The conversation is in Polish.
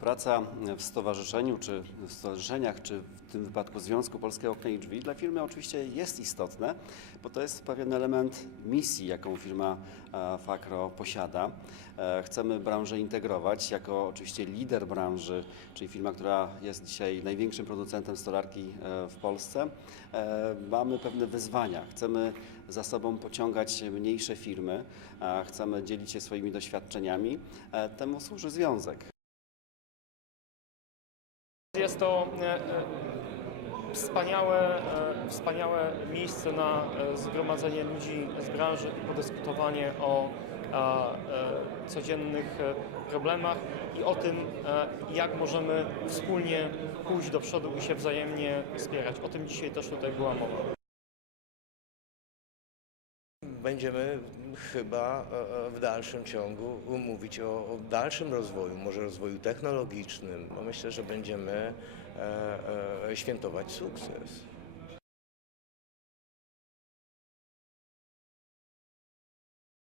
Praca w stowarzyszeniu, czy w stowarzyszeniach, czy w tym wypadku Związku Polskiego Okna i Drzwi dla firmy oczywiście jest istotne, bo to jest pewien element misji, jaką firma e, Fakro posiada. E, Chcemy branżę integrować jako oczywiście lider branży, czyli firma, która jest dzisiaj największym producentem stolarki e, w Polsce. Mamy pewne wyzwania. Chcemy za sobą pociągać mniejsze firmy, chcemy dzielić się swoimi doświadczeniami. Temu służy związek. Jest to e, e, wspaniałe, e, wspaniałe miejsce na zgromadzenie ludzi z branży i podyskutowanie o codziennych problemach i o tym, jak możemy wspólnie pójść do przodu i się wzajemnie wspierać. O tym dzisiaj też tutaj była mowa. Będziemy chyba e, e, w dalszym ciągu mówić o, o dalszym rozwoju, może rozwoju technologicznym. No myślę, że będziemy e, świętować sukces.